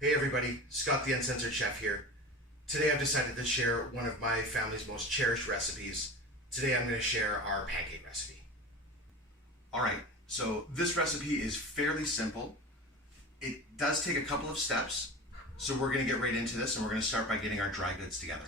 Hey everybody, Scott the Uncensored Chef here. Today I've decided to share one of my family's most cherished recipes. Today I'm going to share our pancake recipe. Alright, so this recipe is fairly simple. It does take a couple of steps, so we're going to get right into this and we're going to start by getting our dry goods together.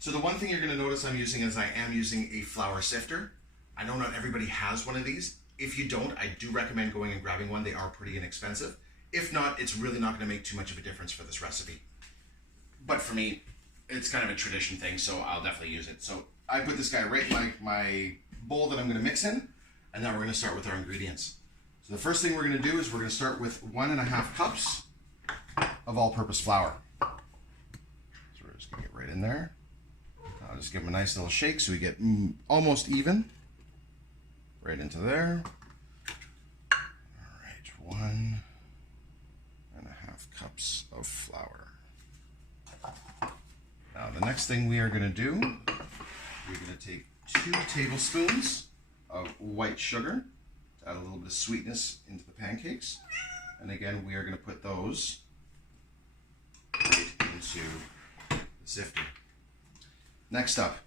So the one thing you're going to notice I'm using is I am using a flour sifter. I know not everybody has one of these. If you don't, I do recommend going and grabbing one. They are pretty inexpensive. If not, it's really not going to make too much of a difference for this recipe. But for me, it's kind of a tradition thing, so I'll definitely use it. So I put this guy right in my bowl that I'm going to mix in, and now we're going to start with our ingredients. So the first thing we're going to do is we're going to start with 1.5 cups of all-purpose flour. So we're just going to get right in there. I'll just give them a nice little shake so we get almost even. Right into there. All right, 1.5 cups of flour. Now the next thing we are going to do, we're going to take 2 tablespoons of white sugar to add a little bit of sweetness into the pancakes. And again, we are going to put those right into the sifter. Next up,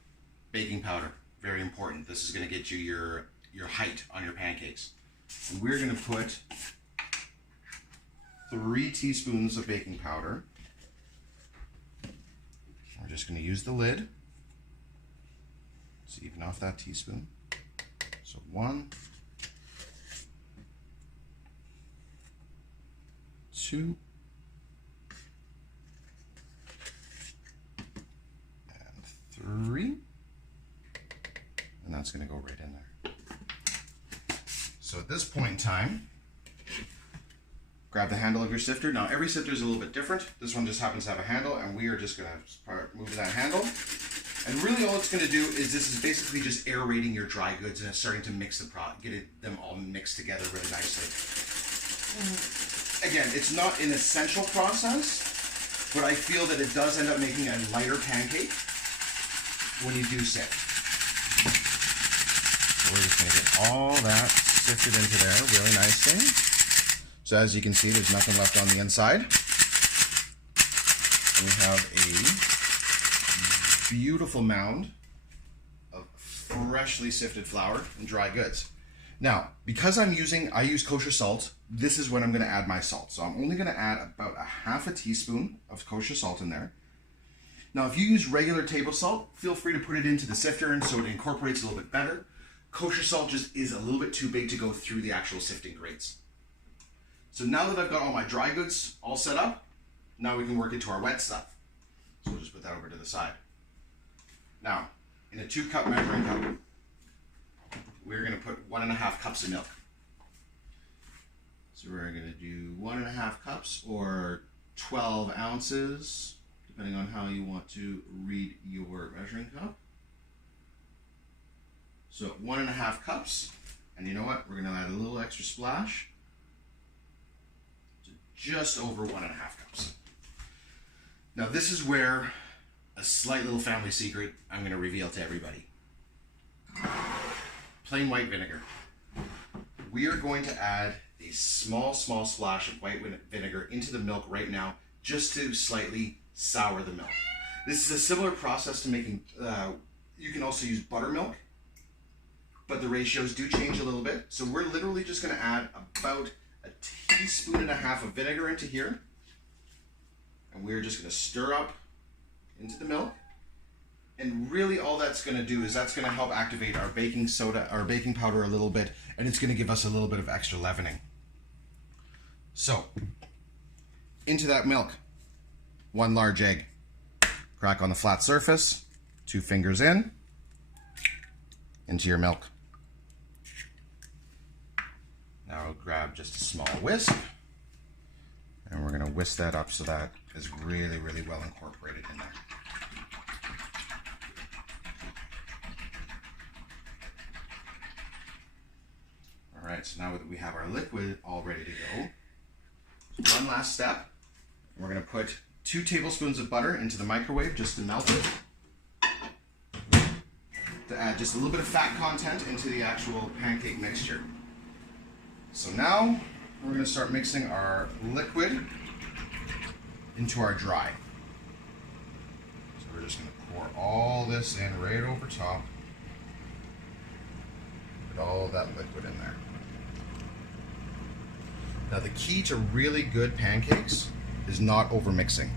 baking powder. Very important. This is going to get you your height on your pancakes. And we're going to put 3 teaspoons of baking powder. We're just going to use the lid. Let's even off that teaspoon. So 1, 2, and 3. And that's going to go right in there. So at this point in time, grab the handle of your sifter. Now every sifter is a little bit different. This one just happens to have a handle, and we are just going to start moving that handle. And really all it's going to do is this is basically just aerating your dry goods, and it's starting to mix the product, them all mixed together really nicely. Again, it's not an essential process, but I feel that it does end up making a lighter pancake when you do sift. So we're just going to get all that sifted into there really nicely. So as you can see, there's nothing left on the inside. We have a beautiful mound of freshly sifted flour and dry goods. Now, because I use kosher salt, this is when I'm going to add my salt. So I'm only going to add about 1/2 teaspoon of kosher salt in there. Now, if you use regular table salt, feel free to put it into the sifter and so it incorporates a little bit better. Kosher salt just is a little bit too big to go through the actual sifting grates. So now that I've got all my dry goods all set up, now we can work into our wet stuff. So we'll just put that over to the side. Now, in a 2-cup measuring cup, we're going to put 1.5 cups of milk. So we're going to do 1.5 cups or 12 ounces, depending on how you want to read your measuring cup. So 1.5 cups, and you know what? We're going to add a little extra splash. Just over 1.5 cups. Now this is where a slight little family secret I'm going to reveal to everybody. Plain white vinegar. We are going to add a small splash of white vinegar into the milk right now, just to slightly sour the milk. This is a similar process to making, you can also use buttermilk, but the ratios do change a little bit. So we're literally just going to add about 1.5 teaspoons of vinegar into here, and we're just going to stir up into the milk. And really all that's going to do is that's going to help activate our baking soda, our baking powder a little bit, and it's going to give us a little bit of extra leavening. So into that milk, 1 large egg, crack on the flat surface, 2 fingers in, into your milk. Now I'll grab just a small whisk, and we're going to whisk that up so that is really, really well incorporated in there. All right, so now that we have our liquid all ready to go, one last step. We're going to put 2 tablespoons of butter into the microwave just to melt it, to add just a little bit of fat content into the actual pancake mixture. So now we're going to start mixing our liquid into our dry. So we're just going to pour all this in right over top. Put all that liquid in there. Now the key to really good pancakes is not over mixing.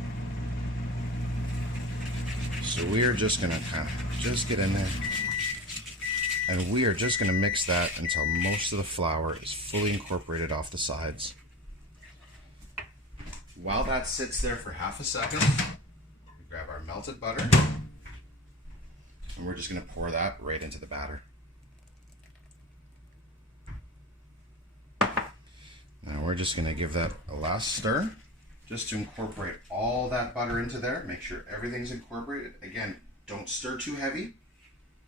So we are just going to kind of just get in there, and we are just going to mix that until most of the flour is fully incorporated off the sides. While that sits there for half a second, we grab our melted butter, and we're just going to pour that right into the batter. Now we're just going to give that a last stir, just to incorporate all that butter into there. Make sure everything's incorporated. Again, don't stir too heavy.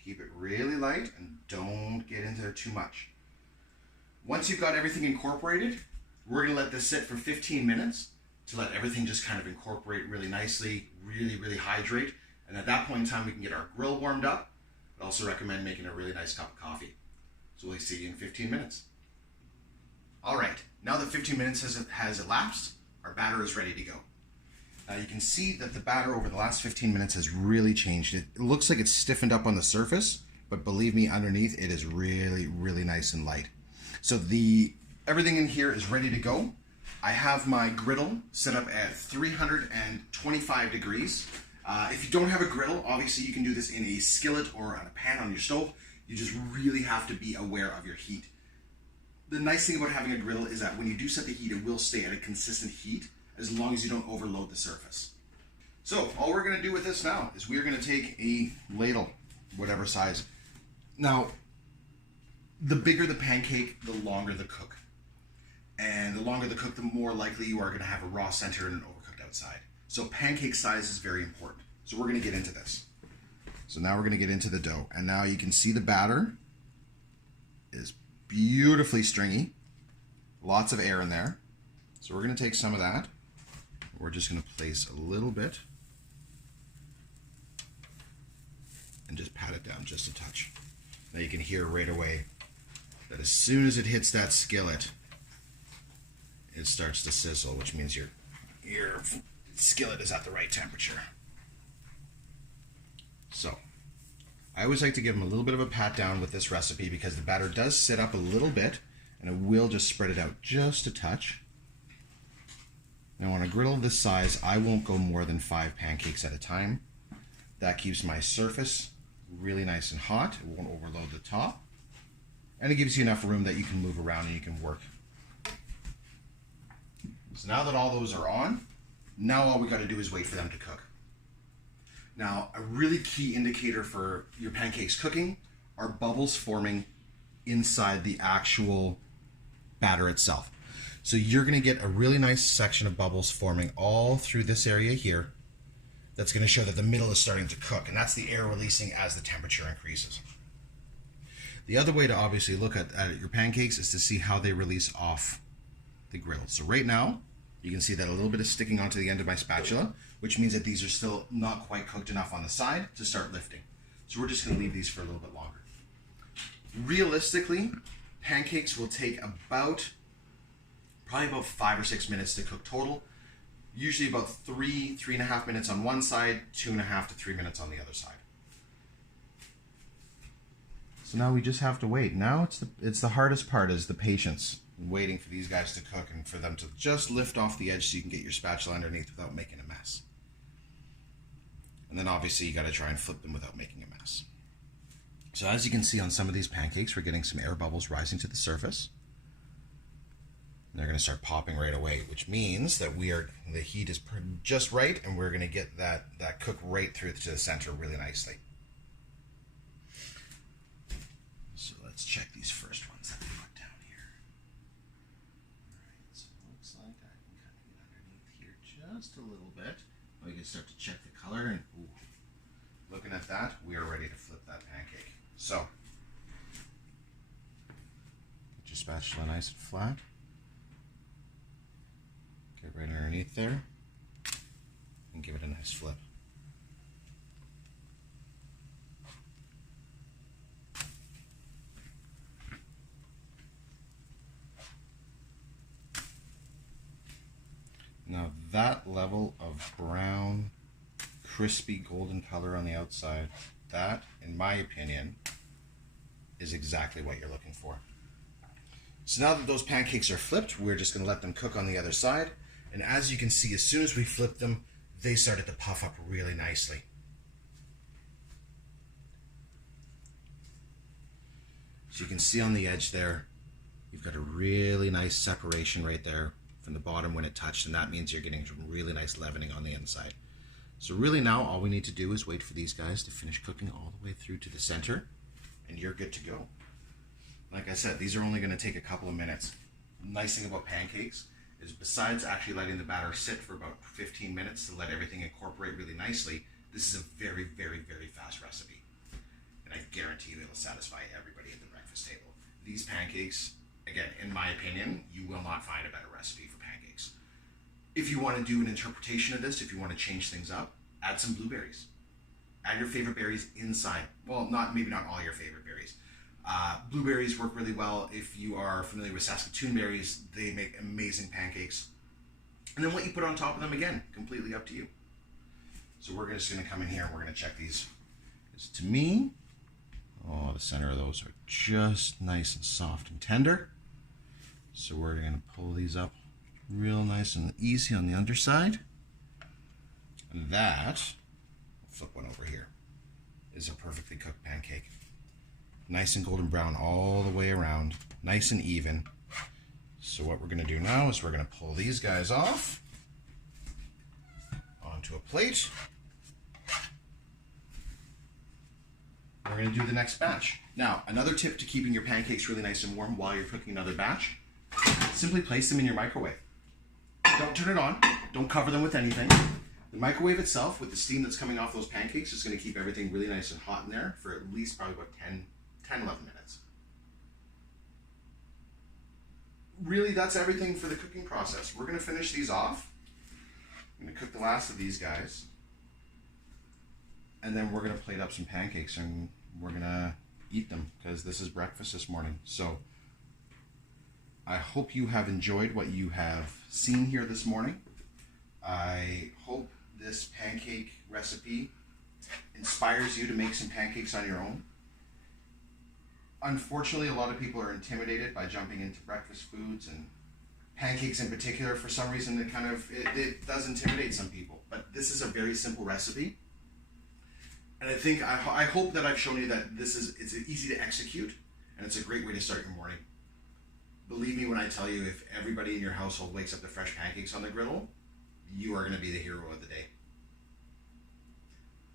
Keep it really light and don't get into there too much. Once you've got everything incorporated, we're going to let this sit for 15 minutes to let everything just kind of incorporate really nicely, really hydrate. And at that point in time, we can get our grill warmed up. I also recommend making a really nice cup of coffee. So we'll see you in 15 minutes. All right, now that 15 minutes has elapsed, our batter is ready to go. Now you can see that the batter over the last 15 minutes has really changed. It looks like it's stiffened up on the surface, but believe me, underneath it is really nice and light. So everything in here is ready to go. I have my griddle set up at 325 degrees. If you don't have a griddle, obviously you can do this in a skillet or on a pan on your stove. You just really have to be aware of your heat. The nice thing about having a griddle is that when you do set the heat, it will stay at a consistent heat as long as you don't overload the surface. So all we're going to do with this now is we're going to take a ladle, whatever size. Now, the bigger the pancake, the longer the cook. And the longer the cook, the more likely you are going to have a raw center and an overcooked outside. So pancake size is very important. So we're going to get into this. So now we're going to get into the dough. And now you can see the batter is beautifully stringy. Lots of air in there. So we're going to take some of that. We're just going to place a little bit and just pat it down just a touch. Now you can hear right away that as soon as it hits that skillet, it starts to sizzle, which means your skillet is at the right temperature. So I always like to give them a little bit of a pat down with this recipe because the batter does sit up a little bit and it will just spread it out just a touch. Now on a griddle this size, I won't go more than 5 pancakes at a time. That keeps my surface really nice and hot. It won't overload the top. And it gives you enough room that you can move around and you can work. So now that all those are on, now all we got to do is wait for them to cook. Now, a really key indicator for your pancakes cooking are bubbles forming inside the actual batter itself. So you're going to get a really nice section of bubbles forming all through this area here. That's going to show that the middle is starting to cook, and that's the air releasing as the temperature increases. The other way to obviously look at your pancakes is to see how they release off the grill. So right now, you can see that a little bit is sticking onto the end of my spatula, which means that these are still not quite cooked enough on the side to start lifting. So we're just going to leave these for a little bit longer. Realistically, pancakes will take probably about 5 or 6 minutes to cook total. Usually about 3.5 minutes on one side, 2.5 to 3 minutes on the other side. So now we just have to wait. Now it's the hardest part is the patience, waiting for these guys to cook and for them to just lift off the edge so you can get your spatula underneath without making a mess. And then obviously you got to try and flip them without making a mess. So as you can see on some of these pancakes, we're getting some air bubbles rising to the surface. They're going to start popping right away, which means that the heat is just right, and we're going to get that cook right through to the center really nicely. So let's check these first ones that we put down here. Alright, so it looks like I can kind of get underneath here just a little bit. We can start to check the color, and ooh, looking at that, we are ready to flip that pancake. So, get your spatula nice and flat. Get right underneath there and give it a nice flip. Now that level of brown, crispy golden color on the outside, that, in my opinion, is exactly what you're looking for. So now that those pancakes are flipped, we're just going to let them cook on the other side. And as you can see, as soon as we flip them, they started to puff up really nicely. So you can see on the edge there, you've got a really nice separation right there from the bottom when it touched, and that means you're getting some really nice leavening on the inside. So really now all we need to do is wait for these guys to finish cooking all the way through to the center, and you're good to go. Like I said, these are only going to take a couple of minutes. The nice thing about pancakes is besides actually letting the batter sit for about 15 minutes to let everything incorporate really nicely, this is a very, very, very fast recipe. And I guarantee you it'll satisfy everybody at the breakfast table. These pancakes, again, in my opinion, you will not find a better recipe for pancakes. If you want to do an interpretation of this, if you want to change things up, add some blueberries. Add your favorite berries inside. Well, maybe not all your favorite berries. Blueberries work really well. If you are familiar with Saskatoon berries, they make amazing pancakes. And then what you put on top of them, again, completely up to you. So we're just going to come in here and we're going to check these. Because to me, oh, the center of those are just nice and soft and tender. So we're going to pull these up real nice and easy on the underside. And that, I'll flip one over here, is a perfectly cooked pancake. Nice and golden brown all the way around, nice and even. So what we're going to do now is we're going to pull these guys off onto a plate. We're going to do the next batch. Now, another tip to keeping your pancakes really nice and warm while you're cooking another batch, simply place them in your microwave. Don't turn it on. Don't cover them with anything. The microwave itself, with the steam that's coming off those pancakes, is going to keep everything really nice and hot in there for at least probably about 10, 11 minutes. Really, that's everything for the cooking process. We're going to finish these off. I'm going to cook the last of these guys. And then we're going to plate up some pancakes and we're going to eat them because this is breakfast this morning. So I hope you have enjoyed what you have seen here this morning. I hope this pancake recipe inspires you to make some pancakes on your own. Unfortunately, a lot of people are intimidated by jumping into breakfast foods, and pancakes in particular, for some reason, it does intimidate some people. But this is a very simple recipe. And I hope that I've shown you that it's easy to execute, and it's a great way to start your morning. Believe me when I tell you, if everybody in your household wakes up to fresh pancakes on the griddle, you are going to be the hero of the day.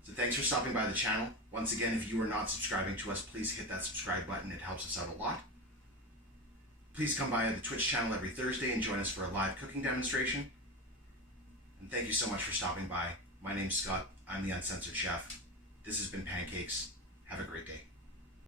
So thanks for stopping by the channel. Once again, if you are not subscribing to us, please hit that subscribe button. It helps us out a lot. Please come by the Twitch channel every Thursday and join us for a live cooking demonstration. And thank you so much for stopping by. My name's Scott. I'm the Uncensored Chef. This has been Pancakes. Have a great day.